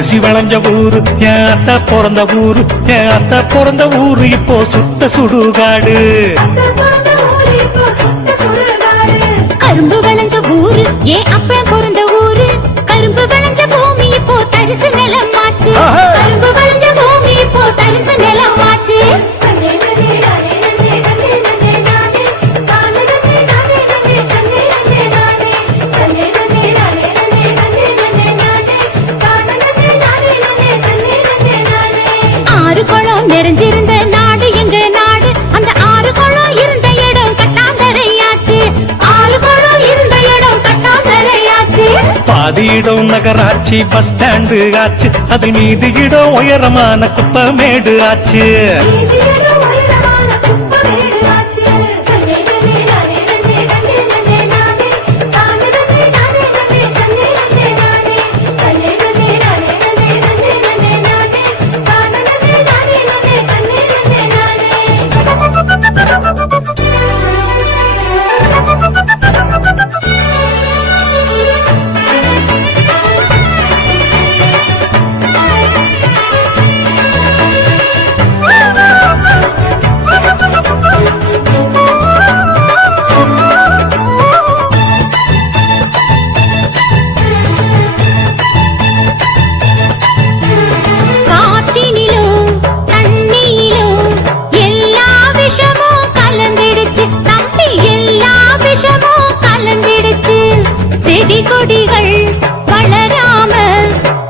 அரிசி விளைஞ்ச ஊரு என் அத்தா பிறந்த ஊரு, என் அத்தா பிறந்த ஊரு இப்போ சுத்த சுடுகாடு. கரும்பு விளைஞ்ச ஊரு என் அப்பன் பிறந்த ஊரு, கரும்பு விளைஞ்ச பூமி இப்போ தரிசு நிலம் ஆச்சு. கரும்பு விளைஞ்ச பூமி இப்போ தரிசு நிலம் ஆச்சு. ஆறு குளம் நிறைஞ்சிருந்த நாடு எங்க நாடு, அந்த ஆறு குளம் இருந்த இடம் கட்டாந்தரையாச்சு. ஆறு குளம் இருந்த இடம் கட்டாந்தரையாச்சு. பாதி இடம் நகராட்சி பஸ் ஸ்டாண்டு ஆச்சு, அது மீது இடம் உயரமான குப்பமேடு ஆச்சு. கொடிகள் வளராம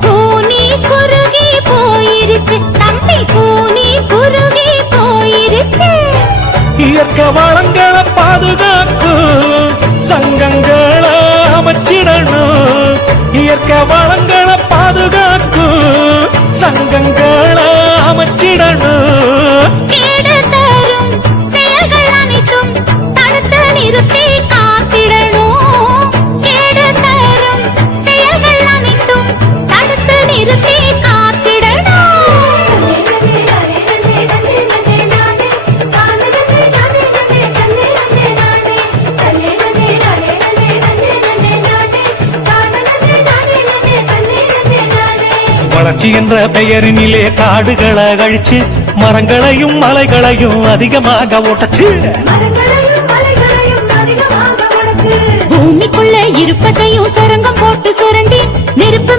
கூனி குறுகி போயிருச்சு தம்பி, கூனி குறுகி போயிருச்சு. இயற்கை வளங்களை பாதுகாக்கும் சங்கங்களை அமைச்சிடணும், இயற்கை வளங்களை பாதுகாக்கும் சங்கங்களை அமைச்சிடணும். கேடு தரும் செயல்கள் அனைத்தும் தடுத்து நிறுத்தி காத்திடணும். வளர்ச்சி என்ற பெயரினிலே காடுகளை அழிச்சு மரங்களையும் மலைகளையும் அதிகமாக ஓட்டச்சு. பூமிக்குள்ள இருப்பதையும் சுரங்கம் போட்டு சுரண்டி நெருப்பு